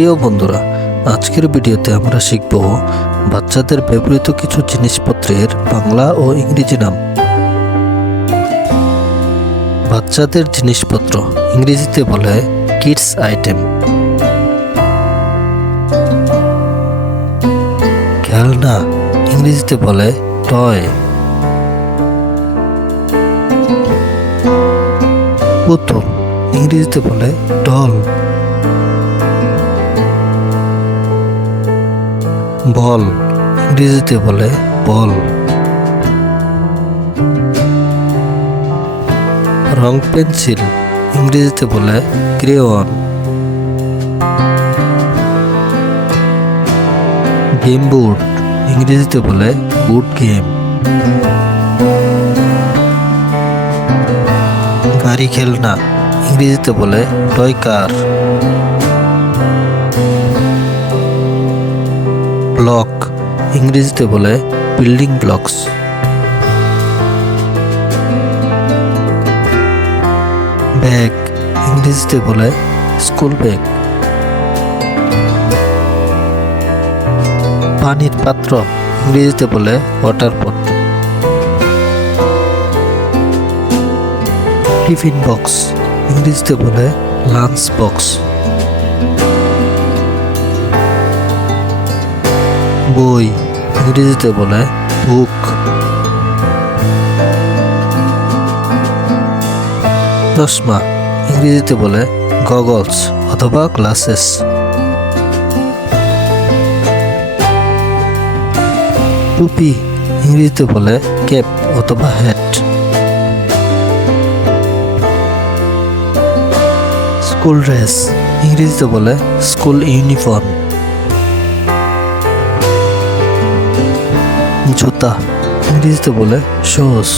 প্রিয় বন্ধুরা, আজকের ভিডিওতে আমরা শিখব বাচ্চাদের ব্যবহৃত কিছু জিনিসপত্রের বাংলা ও ইংরেজি নাম। বাচ্চাদের জিনিসপত্র ইংরেজিতে বলে কিডস আইটেম। খেলনা ইংরেজিতে বলে টয়। পুতুল ইংরেজিতে বলে ডল। বল ইংরেজিতে বলে বল। রং পেন্সিল ইংরেজিতে বলে ক্রেয়ন। গেম বোর্ড ইংরেজিতে বলে বোর্ড গেম। গাড়ি খেলনা ইংরেজিতে বলে টয় কার। ব্লক ইংরেজিতে বলে বিল্ডিং ব্লকস। ব্যাগ ইংরেজিতে বলে স্কুল ব্যাগ। পানির পাত্র ইংরেজিতে বলে ওয়াটার পট। টিফিন বক্স ইংরেজিতে বলে লাঞ্চ বক্স। বই ইংরেজিতে বলে বুক। চশমা ইংরেজিতে বলে গগলস অথবা গ্লাসেস। টুপি ইংরেজিতে বলে ক্যাপ অথবা হ্যাট। স্কুল ড্রেস ইংরেজিতে বলে স্কুল ইউনিফর্ম। জুতা ইংরেজিতে বলে শুজ।